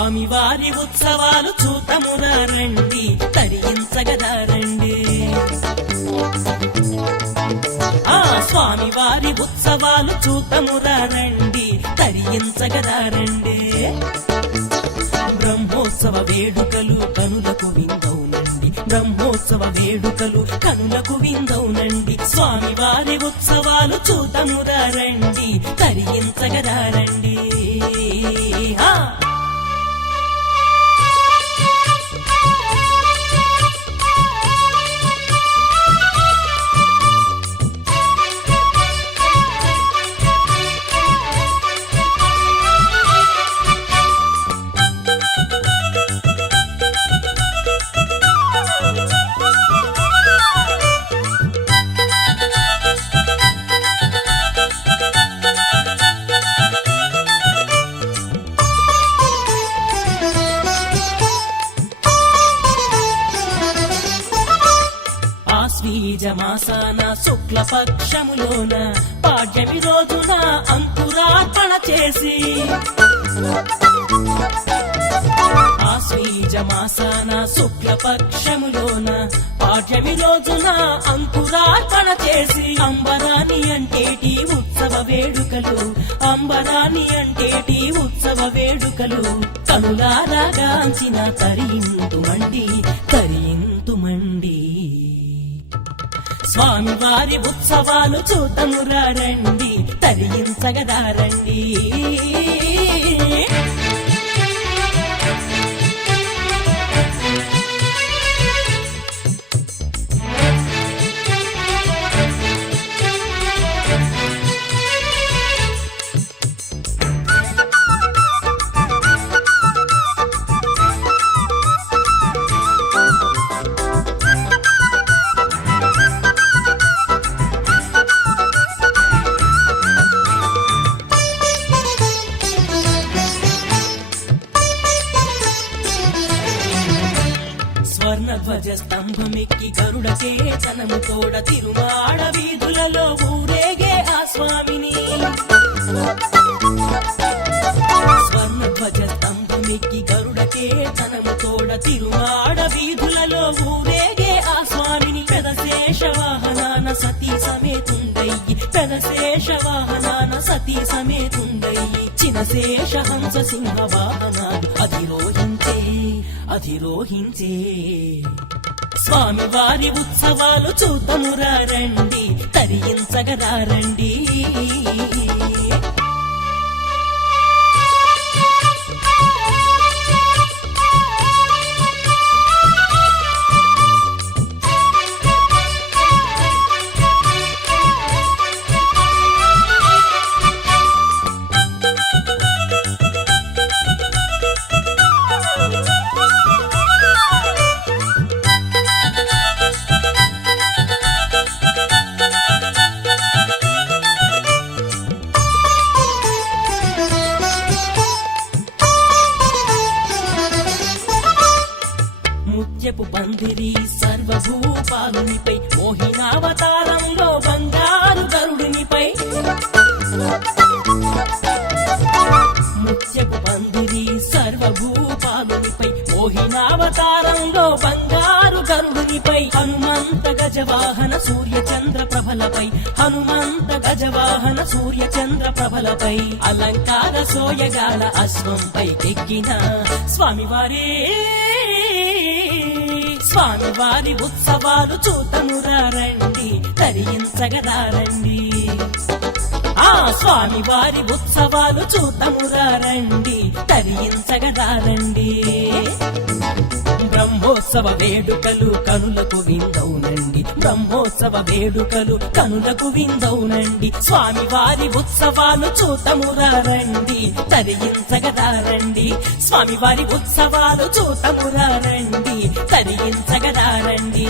స్వామివారి ఉత్సవాలు చూతమురా రండి, తరించగదా రండి. స్వామివారి ఉత్సవాలు చూతమురా రండి, తరించగదా రండి. బ్రహ్మోత్సవ వేడుకలు కనులకు విందవునండి, బ్రహ్మోత్సవ వేడుకలు కనులకు విందవునండి. స్వామివారి ఉత్సవాలు చూతమురా రండి, తరించగదా రండి. ఆశ్వీజమాసాన శుక్లపక్షములోన పాడ్యమి రోజున అంకురార్పణ చేసి, ఆశ్వీజమాసాన శుక్లపక్షములోన పాడ్యమి రోజున అంకురార్పణ చేసి, అంబరాని అంటేటి ఉత్సవ వేడుకలు, అంబరాని అంటేటి ఉత్సవ వేడుకలు కనులారాగాంచిన తరింతుమండి, తరింతుమండి. స్వామివారి ఉత్సవాలు చూతమురా రండి, తరించగదా రండి. స్వర్ణధ్వజ స్తంభమెక్కి గరుడకే చనము తోడ తిరుమాడ వీధులలో ఊరేగే ఆ స్వామిని, స్వర్ణధ్వజ స్తంభమెక్కి గరుడకే చనము తోడ తిరుమాడ వీధులలో ఊరేగే ఆ స్వామిని. పెదశేష వాహనాన సతీ సమేతుండయ్యి, పెదశేష వాహనాన సతీ సమేతుండయ్యి. చినశేష హంస సింహ వాహనాలు అధిరోహించే, అధిరోహించే. స్వామివారి ఉత్సవాలు చూతమురా రండి, తరించగదా రండి. ముత్యపు పందిరి సర్వభూపాలునిపై, మోహినావతారంలో బంగారు గరుడునిపై, ముత్యపు పందిరి సర్వభూపాలునిపై, మోహినావతారంలో బంగారు గరుడునిపై. హనుమంత గజవాహన సూర్యచంద్ర ప్రభలపై, హనుమంత గజవాహన సూర్యచంద్ర ప్రభలపై. అలంకార సోయగాల అశ్వంపై ఎక్కిన స్వామివారే, స్వామివారి ఉత్సవాలు చూతమురా రండి, తరించగదా రండి. స్వామివారి ఉత్సవాలు చూతమురా రండి, తరించగదా రండి. బ్రహ్మోత్సవ వేడుకలు కనులకు విందవునండి, బ్రహ్మోత్సవ వేడుకలు కనులకు విందవునండి. స్వామివారి ఉత్సవాలు చూతమురా రండి, తరించగదా రండి. స్వామివారి ఉత్సవాలు చూతమురా రండి, తరించగదా రండి.